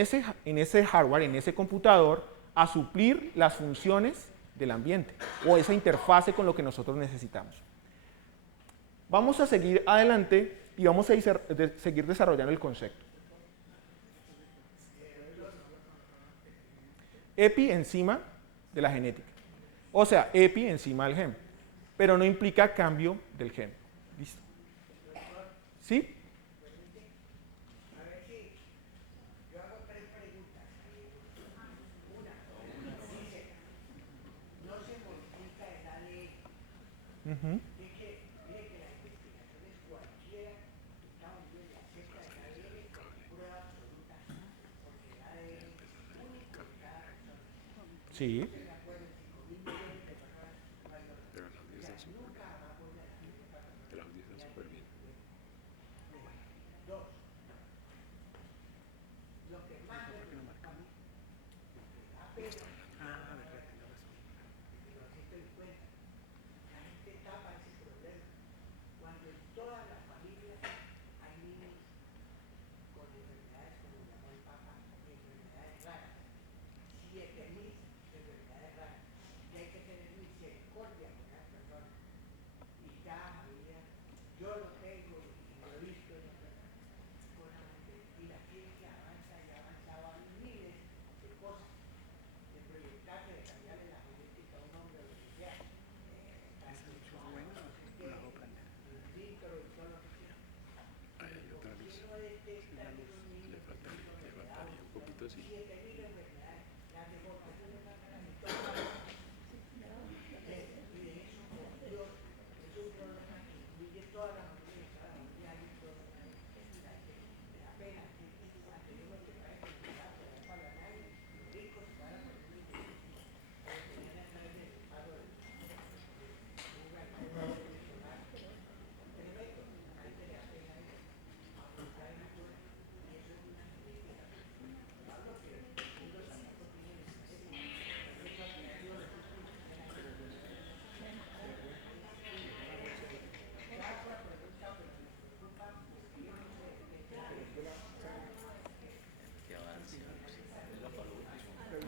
en ese hardware, en ese computador, a suplir las funciones del ambiente o esa interfase con lo que nosotros necesitamos. Vamos a seguir adelante y vamos a seguir desarrollando el concepto. EPI encima de la genética. O sea, EPI encima del gen. Pero no implica cambio del gen. ¿Listo? ¿Sí? Uh-huh. Sí.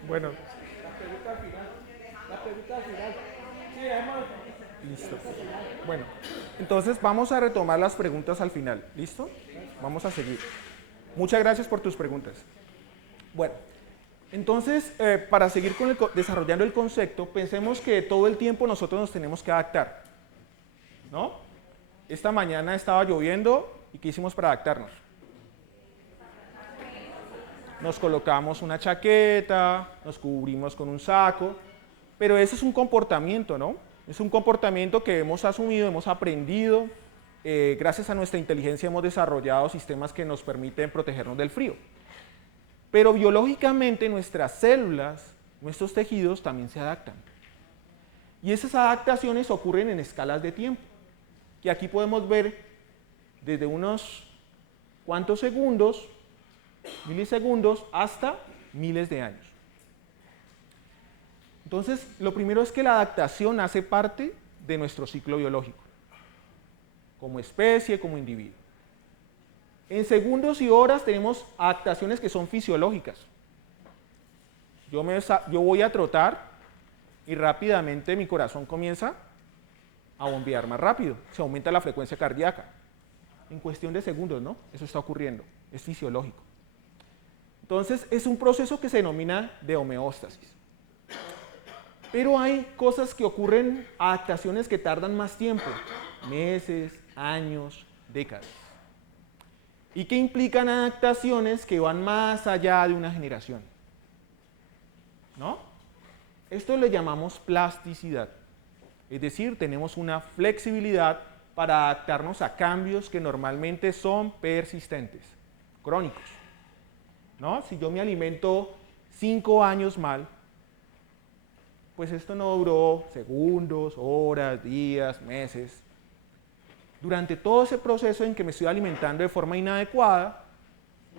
Bueno, la pregunta al final. Sí, listo. Bueno, entonces vamos a retomar las preguntas al final. ¿Listo? Vamos a seguir. Muchas gracias por tus preguntas. Bueno, entonces, para seguir con desarrollando el concepto, pensemos que todo el tiempo nosotros nos tenemos que adaptar. ¿No? Esta mañana estaba lloviendo y ¿qué hicimos para adaptarnos? Nos colocamos una chaqueta, nos cubrimos con un saco, pero ese es un comportamiento, ¿no? Es un comportamiento que hemos asumido, hemos aprendido, gracias a nuestra inteligencia hemos desarrollado sistemas que nos permiten protegernos del frío. Pero biológicamente nuestras células, nuestros tejidos también se adaptan. Y esas adaptaciones ocurren en escalas de tiempo, que aquí podemos ver desde unos cuantos segundos, milisegundos, hasta miles de años. Entonces, lo primero es que la adaptación hace parte de nuestro ciclo biológico, como especie, como individuo. En segundos y horas tenemos adaptaciones que son fisiológicas. Yo voy a trotar y rápidamente mi corazón comienza a bombear más rápido, se aumenta la frecuencia cardíaca. En cuestión de segundos, ¿no? Eso está ocurriendo, es fisiológico. Entonces, es un proceso que se denomina de homeostasis. Pero hay cosas que ocurren, adaptaciones que tardan más tiempo, meses, años, décadas. Y que implican adaptaciones que van más allá de una generación. ¿No? Esto le llamamos plasticidad. Es decir, tenemos una flexibilidad para adaptarnos a cambios que normalmente son persistentes, crónicos. ¿No? Si yo me alimento 5 años mal, pues esto no duró segundos, horas, días, meses. Durante todo ese proceso en que me estoy alimentando de forma inadecuada,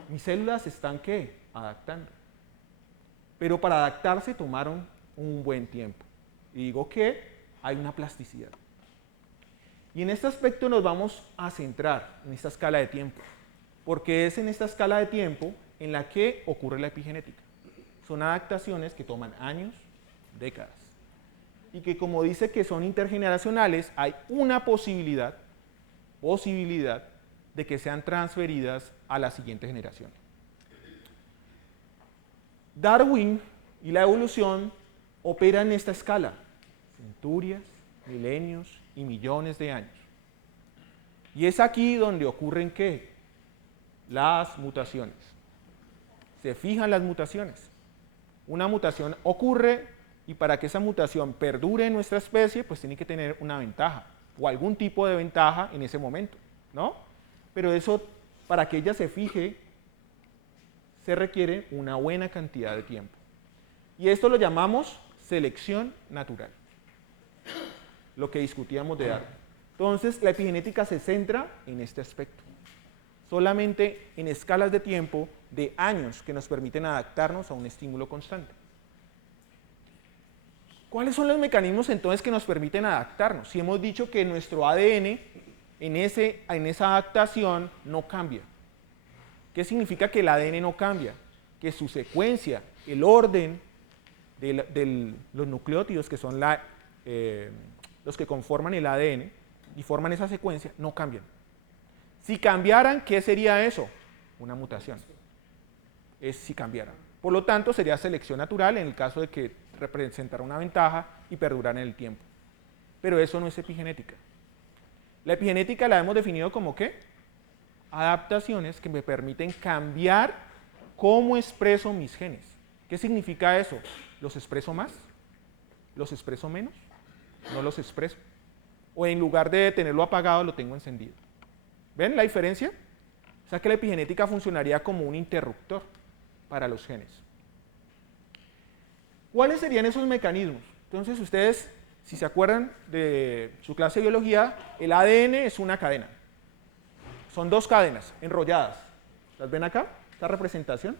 mis células se están, ¿qué? Adaptando. Pero para adaptarse tomaron un buen tiempo. Y digo que hay una plasticidad. Y en este aspecto nos vamos a centrar en esta escala de tiempo, porque es en esta escala de tiempo en la que ocurre la epigenética. Son adaptaciones que toman años, décadas. Y que como dice que son intergeneracionales, hay una posibilidad de que sean transferidas a la siguiente generación. Darwin y la evolución operan en esta escala, centurias, milenios y millones de años. Y es aquí donde ocurren ¿qué? Las mutaciones. Se fijan las mutaciones. Una mutación ocurre y para que esa mutación perdure en nuestra especie, pues tiene que tener una ventaja o algún tipo de ventaja en ese momento, ¿no? Pero eso, para que ella se fije, se requiere una buena cantidad de tiempo. Y esto lo llamamos selección natural, lo que discutíamos de Darwin. Entonces, la epigenética se centra en este aspecto, solamente en escalas de tiempo de años que nos permiten adaptarnos a un estímulo constante. ¿Cuáles son los mecanismos entonces que nos permiten adaptarnos? Si hemos dicho que nuestro ADN en esa adaptación no cambia. ¿Qué significa que el ADN no cambia? Que su secuencia, el orden de los nucleótidos, que son los que conforman el ADN y forman esa secuencia, no cambian. Si cambiaran, ¿qué sería eso? Una mutación. Es si cambiaran. Por lo tanto, sería selección natural en el caso de que representara una ventaja y perdurara en el tiempo. Pero eso no es epigenética. La epigenética la hemos definido como ¿qué? Adaptaciones que me permiten cambiar cómo expreso mis genes. ¿Qué significa eso? ¿Los expreso más? ¿Los expreso menos? ¿No los expreso? O en lugar de tenerlo apagado, lo tengo encendido. ¿Ven la diferencia? O sea que la epigenética funcionaría como un interruptor para los genes. ¿Cuáles serían esos mecanismos? Entonces ustedes, si se acuerdan de su clase de biología, el ADN es una cadena. Son dos cadenas enrolladas. ¿Las ven acá? Esta representación.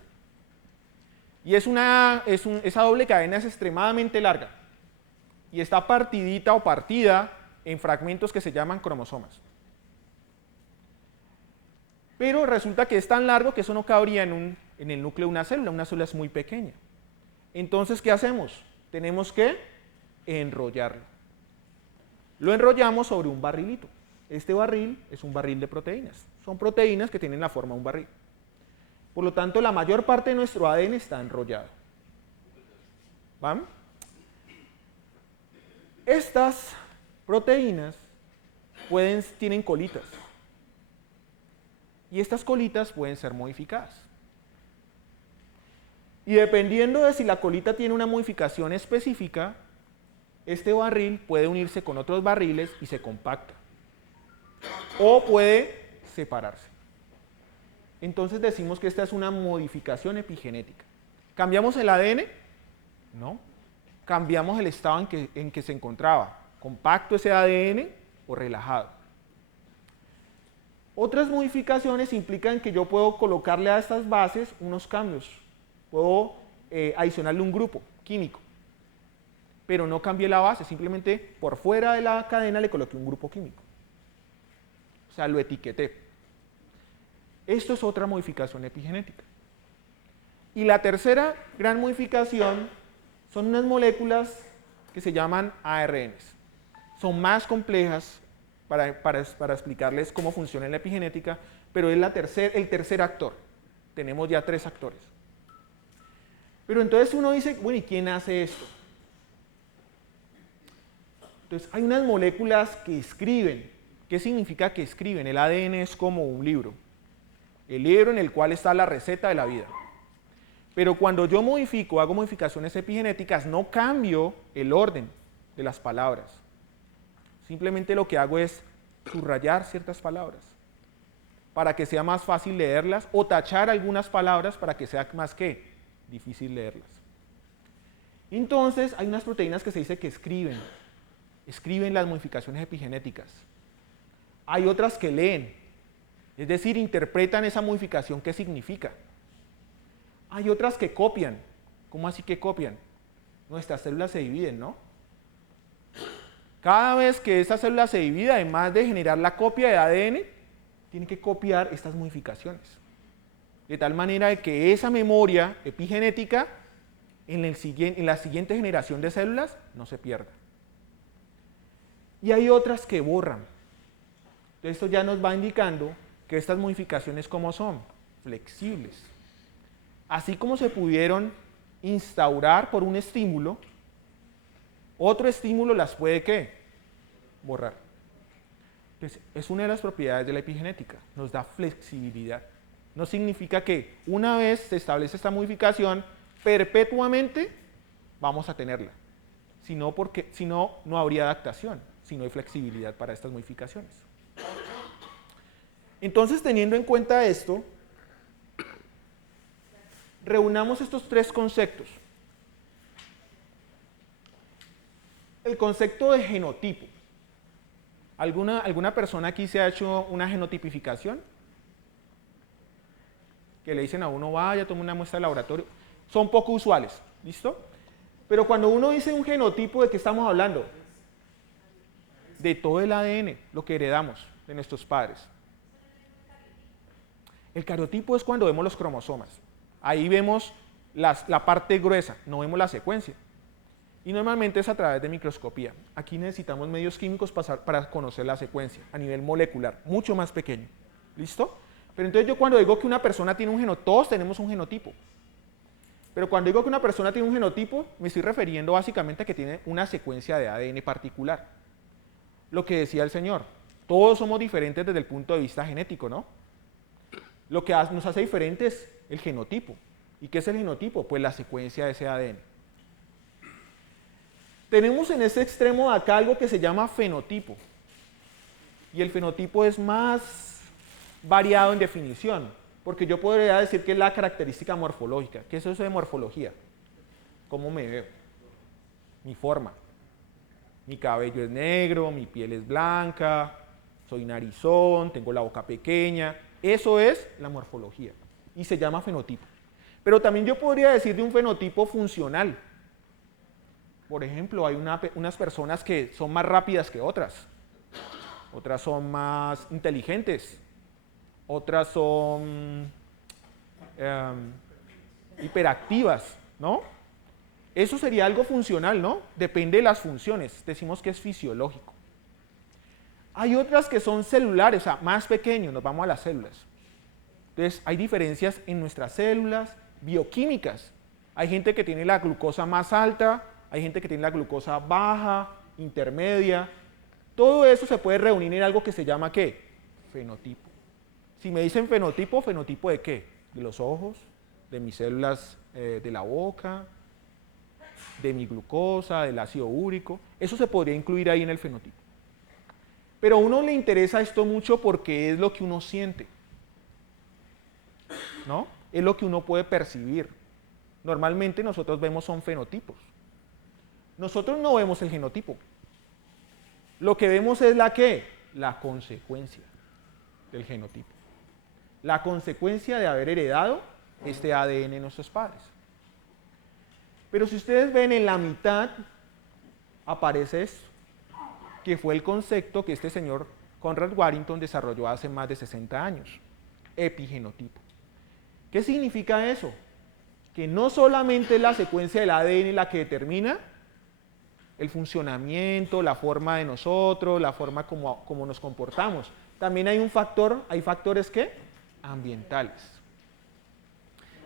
Y esa doble cadena es extremadamente larga. Y está partidita o partida en fragmentos que se llaman cromosomas. Pero resulta que es tan largo que eso no cabría en el núcleo de una célula es muy pequeña. Entonces, ¿qué hacemos? Tenemos que enrollarlo. Lo enrollamos sobre un barrilito. Este barril es un barril de proteínas. Son proteínas que tienen la forma de un barril. Por lo tanto, la mayor parte de nuestro ADN está enrollado. ¿Van? Estas proteínas tienen colitas. Y estas colitas pueden ser modificadas. Y dependiendo de si la colita tiene una modificación específica, este barril puede unirse con otros barriles y se compacta. O puede separarse. Entonces decimos que esta es una modificación epigenética. ¿Cambiamos el ADN? No. Cambiamos el estado en que se encontraba. Compacto ese ADN o relajado. Otras modificaciones implican que yo puedo colocarle a estas bases unos cambios. Puedo adicionarle un grupo químico. Pero no cambié la base, simplemente por fuera de la cadena le coloqué un grupo químico. O sea, lo etiqueté. Esto es otra modificación epigenética. Y la tercera gran modificación son unas moléculas que se llaman ARNs. Son más complejas para explicarles cómo funciona la epigenética, pero es el tercer actor. Tenemos ya 3 actores. Pero entonces uno dice, bueno, ¿y quién hace esto? Entonces hay unas moléculas que escriben. ¿Qué significa que escriben? El ADN es como un libro. El libro en el cual está la receta de la vida. Pero cuando yo hago modificaciones epigenéticas, no cambio el orden de las palabras. Simplemente lo que hago es subrayar ciertas palabras para que sea más fácil leerlas o tachar algunas palabras para que sea más difícil leerlas. Entonces hay unas proteínas que se dice que escriben las modificaciones epigenéticas. Hay otras que leen, es decir, interpretan esa modificación, ¿qué significa? Hay otras que copian. ¿Cómo así que copian? Nuestras células se dividen, ¿no? Cada vez que esa célula se divide, además de generar la copia de ADN, tiene que copiar estas modificaciones. de tal manera de que esa memoria epigenética en la siguiente generación de células no se pierda. Y hay otras que borran. Entonces esto ya nos va indicando que estas modificaciones, ¿cómo son? Flexibles. Así como se pudieron instaurar por un estímulo, otro estímulo las puede, ¿qué? Borrar. Entonces, es una de las propiedades de la epigenética, nos da flexibilidad. No significa que una vez se establece esta modificación, perpetuamente vamos a tenerla. Si no, no habría adaptación, si no hay flexibilidad para estas modificaciones. Entonces, teniendo en cuenta esto, reunamos estos tres conceptos. El concepto de genotipo. ¿Alguna persona aquí se ha hecho una genotipificación? Que le dicen a uno, vaya, tome una muestra de laboratorio. Son poco usuales, ¿listo? Pero cuando uno dice un genotipo, ¿de qué estamos hablando? De todo el ADN, lo que heredamos de nuestros padres. El cariotipo es cuando vemos los cromosomas. Ahí vemos la parte gruesa, no vemos la secuencia. Y normalmente es a través de microscopía. Aquí necesitamos medios químicos para conocer la secuencia a nivel molecular, mucho más pequeño. ¿Listo? Pero entonces yo cuando digo que una persona tiene un genotipo, todos tenemos un genotipo. Pero cuando digo que una persona tiene un genotipo, me estoy refiriendo básicamente a que tiene una secuencia de ADN particular. Lo que decía el señor, todos somos diferentes desde el punto de vista genético, ¿no? Lo que nos hace diferentes es el genotipo. ¿Y qué es el genotipo? Pues la secuencia de ese ADN. Tenemos en este extremo de acá algo que se llama fenotipo. Y el fenotipo es más variado en definición, porque yo podría decir que es la característica morfológica. ¿Qué es eso de morfología? ¿Cómo me veo? Mi forma. Mi cabello es negro, mi piel es blanca, soy narizón, tengo la boca pequeña. Eso es la morfología y se llama fenotipo. Pero también yo podría decir de un fenotipo funcional. Por ejemplo, hay unas personas que son más rápidas que otras son más inteligentes, otras son hiperactivas, ¿no? Eso sería algo funcional, ¿no? Depende de las funciones, decimos que es fisiológico. Hay otras que son celulares, o sea, más pequeños, nos vamos a las células. Entonces, hay diferencias en nuestras células bioquímicas. Hay gente que tiene la glucosa más alta, hay gente que tiene la glucosa baja, intermedia. Todo eso se puede reunir en algo que se llama, ¿qué? Fenotipo. Si me dicen fenotipo, ¿fenotipo de qué? De los ojos, de mis células de la boca, de mi glucosa, del ácido úrico. Eso se podría incluir ahí en el fenotipo. Pero a uno le interesa esto mucho porque es lo que uno siente, ¿no? Es lo que uno puede percibir. Normalmente nosotros vemos son fenotipos. Nosotros no vemos el genotipo. Lo que vemos es la ¿qué? La consecuencia del genotipo. La consecuencia de haber heredado este ADN en nuestros padres. Pero si ustedes ven en la mitad, aparece esto, que fue el concepto que este señor Conrad Warrington desarrolló hace más de 60 años, epigenotipo. ¿Qué significa eso? Que no solamente es la secuencia del ADN la que determina el funcionamiento, la forma de nosotros, la forma como nos comportamos. También hay factores ¿qué? Ambientales.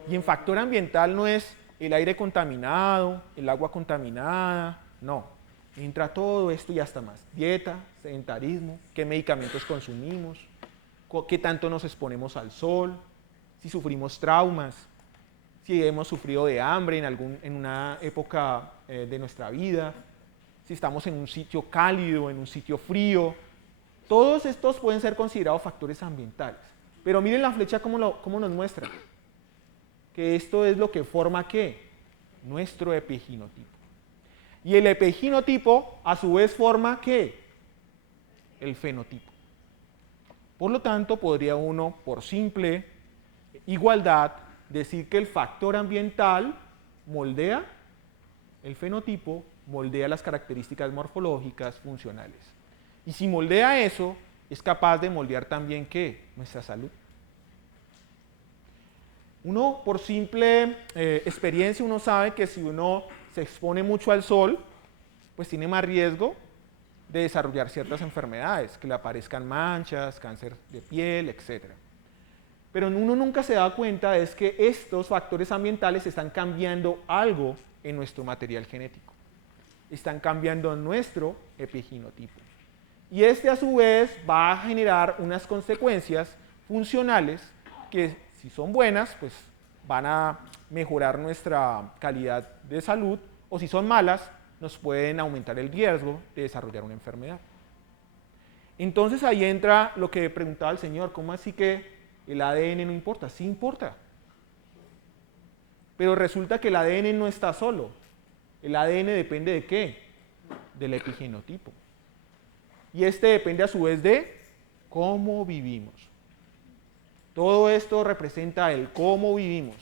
Y en factor ambiental no es el aire contaminado, el agua contaminada, no. Entra todo esto y hasta más. Dieta, sedentarismo, qué medicamentos consumimos, qué tanto nos exponemos al sol, si sufrimos traumas, si hemos sufrido de hambre en una época de nuestra vida, si estamos en un sitio cálido, en un sitio frío. Todos estos pueden ser considerados factores ambientales. Pero miren la flecha cómo nos muestra. Que esto es lo que forma ¿qué? Nuestro epigenotipo. Y el epigenotipo a su vez forma ¿qué? El fenotipo. Por lo tanto, podría uno, por simple igualdad, decir que el factor ambiental moldea el fenotipo, moldea las características morfológicas, funcionales. Y si moldea eso, es capaz de moldear también ¿qué? Nuestra salud. Uno, por simple experiencia, uno sabe que si uno se expone mucho al sol, pues tiene más riesgo de desarrollar ciertas enfermedades, que le aparezcan manchas, cáncer de piel, etc. Pero uno nunca se da cuenta es que estos factores ambientales están cambiando algo en nuestro material genético. Están cambiando nuestro epigenotipo. Y este a su vez va a generar unas consecuencias funcionales que si son buenas, pues van a mejorar nuestra calidad de salud, o si son malas, nos pueden aumentar el riesgo de desarrollar una enfermedad. Entonces ahí entra lo que preguntaba el señor, ¿cómo así que el ADN no importa? Sí importa. Pero resulta que el ADN no está solo. El ADN depende ¿de qué? Del epigenotipo. Y este depende a su vez de cómo vivimos. Todo esto representa el cómo vivimos.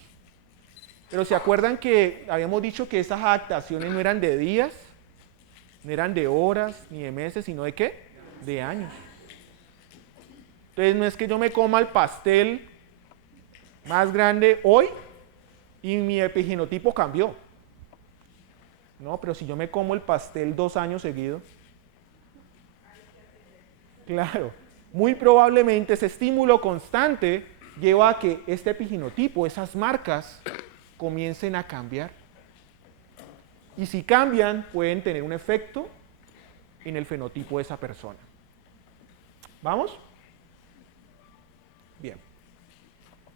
Pero ¿se acuerdan que habíamos dicho que esas adaptaciones no eran de días, no eran de horas, ni de meses, sino de qué? De años. Entonces no es que yo me coma el pastel más grande hoy y mi epigenotipo cambió. No, pero si yo me como el pastel 2 años seguidos, claro, muy probablemente ese estímulo constante lleva a que este epigenotipo, esas marcas, comiencen a cambiar. Y si cambian, pueden tener un efecto en el fenotipo de esa persona. ¿Vamos? Bien.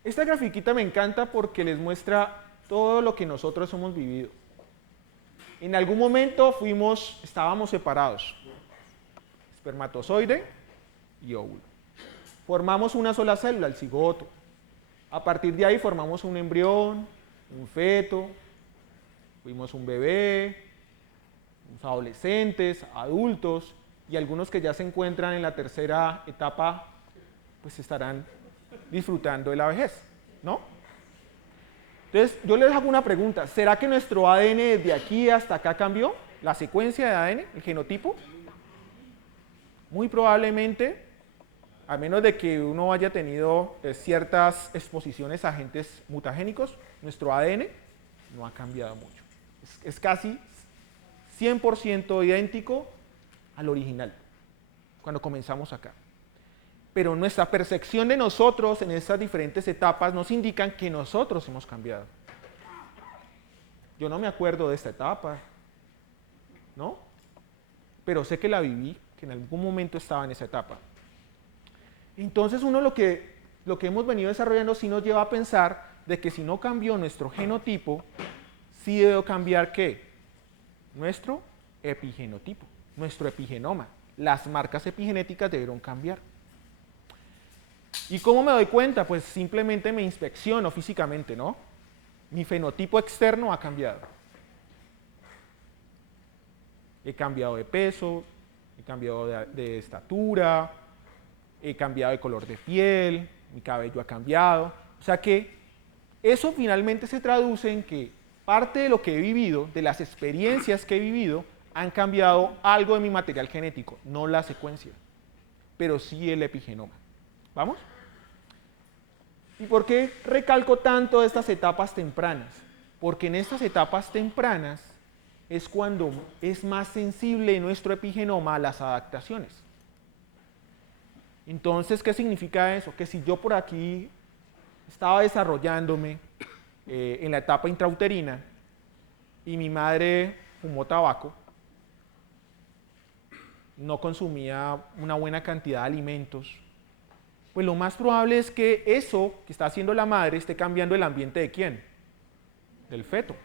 Esta grafiquita me encanta porque les muestra todo lo que nosotros hemos vivido. En algún momento estábamos separados, espermatozoide y óvulo. Formamos una sola célula, el cigoto. A partir de ahí formamos un embrión, un feto, fuimos un bebé, unos adolescentes, adultos, y algunos que ya se encuentran en la tercera etapa, pues estarán disfrutando de la vejez, ¿no? Entonces, yo les hago una pregunta, ¿será que nuestro ADN desde aquí hasta acá cambió? ¿La secuencia de ADN, el genotipo? Muy probablemente, a menos de que uno haya tenido ciertas exposiciones a agentes mutagénicos, nuestro ADN no ha cambiado mucho. Es casi 100% idéntico al original, cuando comenzamos acá. Pero nuestra percepción de nosotros en estas diferentes etapas nos indican que nosotros hemos cambiado. Yo no me acuerdo de esta etapa, ¿no? Pero sé que la viví, que en algún momento estaba en esa etapa. Entonces lo que hemos venido desarrollando sí nos lleva a pensar de que si no cambió nuestro genotipo, sí debe cambiar ¿qué? Nuestro epigenotipo, nuestro epigenoma. Las marcas epigenéticas debieron cambiar. ¿Y cómo me doy cuenta? Pues simplemente me inspecciono físicamente, ¿no? Mi fenotipo externo ha cambiado. He cambiado de peso, he cambiado de estatura, he cambiado de color de piel, mi cabello ha cambiado. O sea que eso finalmente se traduce en que parte de lo que he vivido, de las experiencias que he vivido, han cambiado algo de mi material genético, no la secuencia, pero sí el epigenoma. ¿Vamos? ¿Y por qué recalco tanto estas etapas tempranas? Porque en estas etapas tempranas es cuando es más sensible nuestro epigenoma a las adaptaciones. Entonces, ¿qué significa eso? Que si yo por aquí estaba desarrollándome en la etapa intrauterina y mi madre fumó tabaco, no consumía una buena cantidad de alimentos, pues lo más probable es que eso que está haciendo la madre esté cambiando el ambiente ¿de quién? Del feto.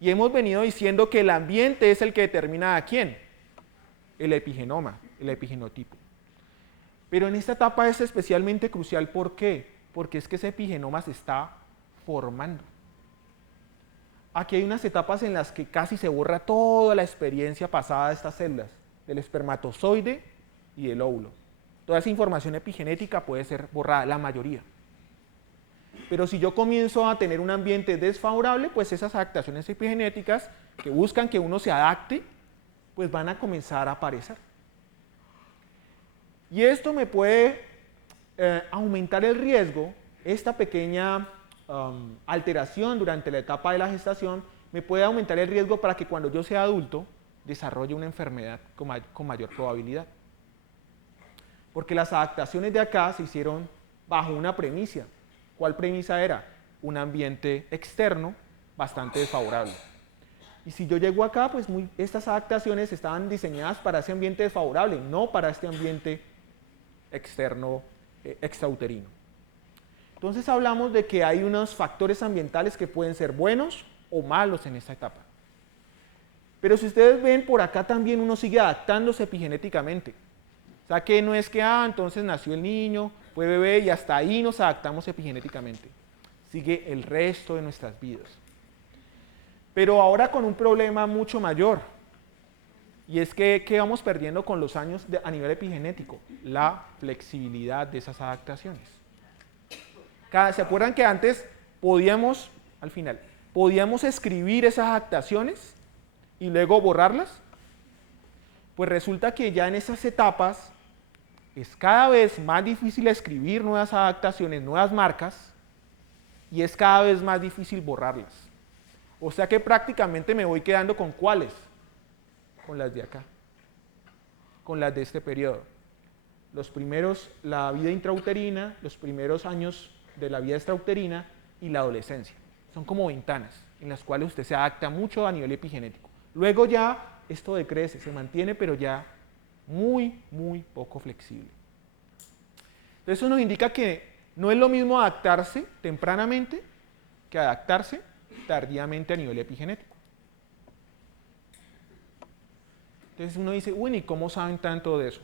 Y hemos venido diciendo que el ambiente es el que determina a quién, el epigenoma, el epigenotipo. Pero en esta etapa es especialmente crucial, ¿por qué? Porque es que ese epigenoma se está formando. Aquí hay unas etapas en las que casi se borra toda la experiencia pasada de estas células, del espermatozoide y del óvulo. Toda esa información epigenética puede ser borrada, la mayoría. Pero si yo comienzo a tener un ambiente desfavorable, pues esas adaptaciones epigenéticas que buscan que uno se adapte, pues van a comenzar a aparecer. Y esto me puede aumentar el riesgo, esta pequeña alteración durante la etapa de la gestación me puede aumentar el riesgo para que cuando yo sea adulto desarrolle una enfermedad con mayor probabilidad. Porque las adaptaciones de acá se hicieron bajo una premisa. ¿Cuál premisa era? Un ambiente externo bastante desfavorable. Y si yo llego acá, pues estas adaptaciones estaban diseñadas para ese ambiente desfavorable, no para este ambiente externo extrauterino. Entonces hablamos de que hay unos factores ambientales que pueden ser buenos o malos en esta etapa. Pero si ustedes ven, por acá también uno sigue adaptándose epigenéticamente. O sea que no es que, entonces nació el niño, fue bebé y hasta ahí nos adaptamos epigenéticamente. Sigue el resto de nuestras vidas. Pero ahora con un problema mucho mayor. Y es que, ¿qué vamos perdiendo con los años a nivel epigenético? La flexibilidad de esas adaptaciones. ¿Se acuerdan que antes podíamos escribir esas adaptaciones y luego borrarlas? Pues resulta que ya en esas etapas es cada vez más difícil escribir nuevas adaptaciones, nuevas marcas, y es cada vez más difícil borrarlas. O sea que prácticamente me voy quedando con ¿cuáles? Con las de acá, con las de este periodo. Los primeros, la vida intrauterina, los primeros años de la vida extrauterina y la adolescencia. Son como ventanas en las cuales usted se adapta mucho a nivel epigenético. Luego ya esto decrece, se mantiene, pero ya muy, muy poco flexible. Entonces eso nos indica que no es lo mismo adaptarse tempranamente que adaptarse tardíamente a nivel epigenético. Entonces uno dice, ¿y cómo saben tanto de eso?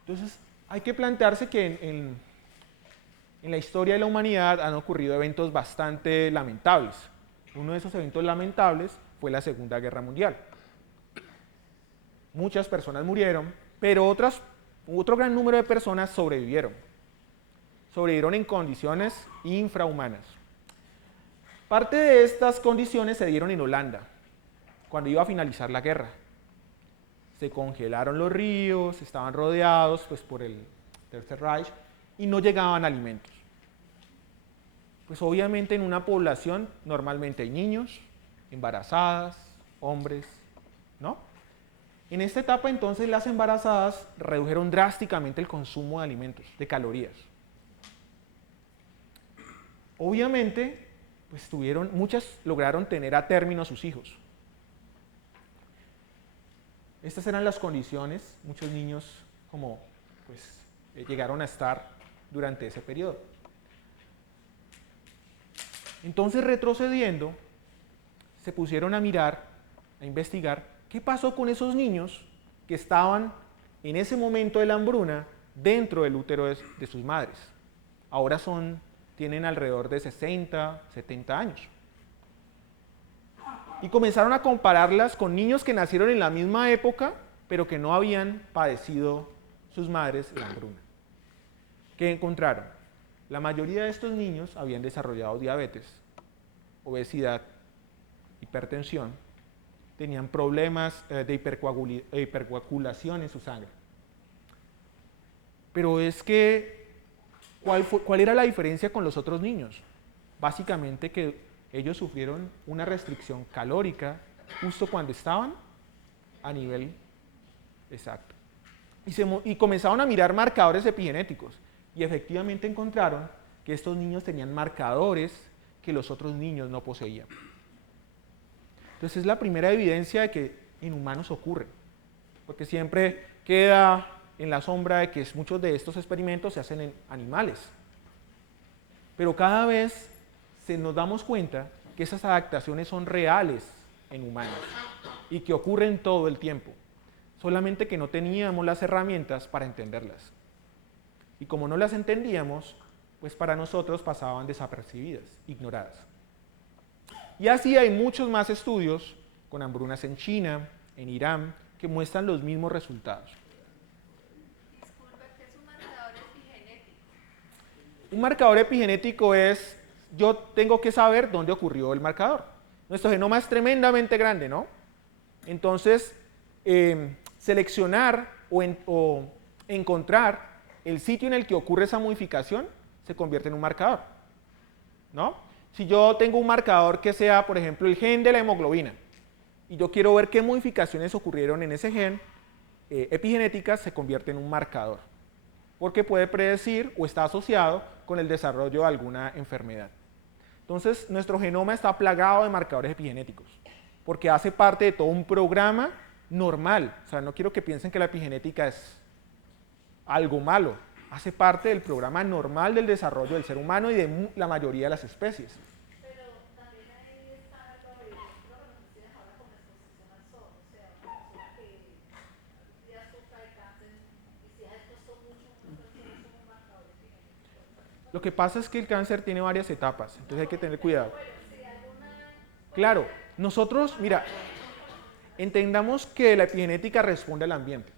Entonces hay que plantearse que en la historia de la humanidad han ocurrido eventos bastante lamentables. Uno de esos eventos lamentables fue la Segunda Guerra Mundial. Muchas personas murieron, pero otro gran número de personas sobrevivieron. Sobrevivieron en condiciones infrahumanas. Parte de estas condiciones se dieron en Holanda, cuando iba a finalizar la guerra. Se congelaron los ríos, estaban rodeados por el Tercer Reich y no llegaban alimentos. Pues obviamente en una población normalmente hay niños, embarazadas, hombres, ¿no? En esta etapa entonces las embarazadas redujeron drásticamente el consumo de alimentos, de calorías. Obviamente, pues muchas lograron tener a término a sus hijos. Estas eran las condiciones, muchos niños llegaron a estar durante ese periodo. Entonces, retrocediendo, se pusieron a mirar, a investigar, qué pasó con esos niños que estaban en ese momento de la hambruna dentro del útero de sus madres. Ahora tienen alrededor de 60, 70 años. Y comenzaron a compararlas con niños que nacieron en la misma época, pero que no habían padecido sus madres la hambruna. ¿Qué encontraron? La mayoría de estos niños habían desarrollado diabetes, obesidad, hipertensión, tenían problemas de hipercoagulación en su sangre. Pero es que, ¿cuál era la diferencia con los otros niños? Básicamente que ellos sufrieron una restricción calórica justo cuando estaban a nivel exacto. Y comenzaron a mirar marcadores epigenéticos y efectivamente encontraron que estos niños tenían marcadores que los otros niños no poseían. Entonces es la primera evidencia de que en humanos ocurre, porque siempre queda en la sombra de que muchos de estos experimentos se hacen en animales. Pero cada vez nos damos cuenta que esas adaptaciones son reales en humanos y que ocurren todo el tiempo, solamente que no teníamos las herramientas para entenderlas. Y como no las entendíamos, pues para nosotros pasaban desapercibidas, ignoradas. Y así hay muchos más estudios con hambrunas en China, en Irán, que muestran los mismos resultados. Disculpe, ¿qué es un marcador epigenético? Un marcador epigenético es, yo tengo que saber dónde ocurrió el marcador. Nuestro genoma es tremendamente grande, ¿no? Entonces, seleccionar o encontrar el sitio en el que ocurre esa modificación se convierte en un marcador, ¿no? Si yo tengo un marcador que sea, por ejemplo, el gen de la hemoglobina, y yo quiero ver qué modificaciones ocurrieron en ese gen, epigenéticas, se convierte en un marcador, porque puede predecir o está asociado con el desarrollo de alguna enfermedad. Entonces, nuestro genoma está plagado de marcadores epigenéticos, porque hace parte de todo un programa normal. O sea, no quiero que piensen que la epigenética es algo malo. Hace parte del programa normal del desarrollo del ser humano y de la mayoría de las especies. Pero también ahí está algo de lo que nos tienes ahora con la exposición al sol. O sea, una persona que ya sufre de cáncer y si ha expuesto mucho, entonces es un marcador epigenético. Lo que pasa es que el cáncer tiene varias etapas, entonces hay que tener cuidado. Bueno, si alguna... Claro, nosotros, mira, entendamos que la epigenética responde al ambiente.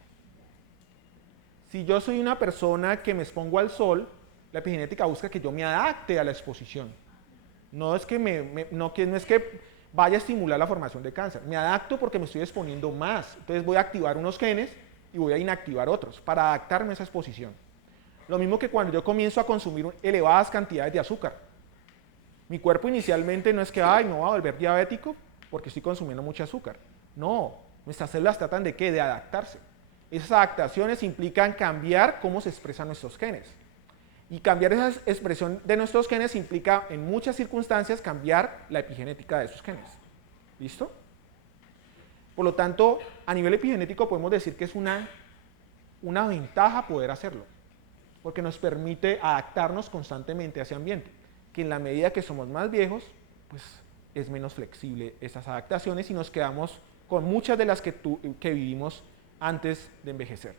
Si yo soy una persona que me expongo al sol, la epigenética busca que yo me adapte a la exposición. No es que, no es que vaya a estimular la formación de cáncer. Me adapto porque me estoy exponiendo más. Entonces voy a activar unos genes y voy a inactivar otros para adaptarme a esa exposición. Lo mismo que cuando yo comienzo a consumir elevadas cantidades de azúcar. Mi cuerpo inicialmente no es que, ay, me voy a volver diabético porque estoy consumiendo mucho azúcar. No, nuestras células tratan de ¿qué? De adaptarse. Esas adaptaciones implican cambiar cómo se expresan nuestros genes. Y cambiar esa expresión de nuestros genes implica, en muchas circunstancias, cambiar la epigenética de esos genes. ¿Listo? Por lo tanto, a nivel epigenético podemos decir que es una ventaja poder hacerlo, porque nos permite adaptarnos constantemente a ese ambiente, que en la medida que somos más viejos, pues es menos flexible esas adaptaciones y nos quedamos con muchas de las que vivimos antes de envejecer.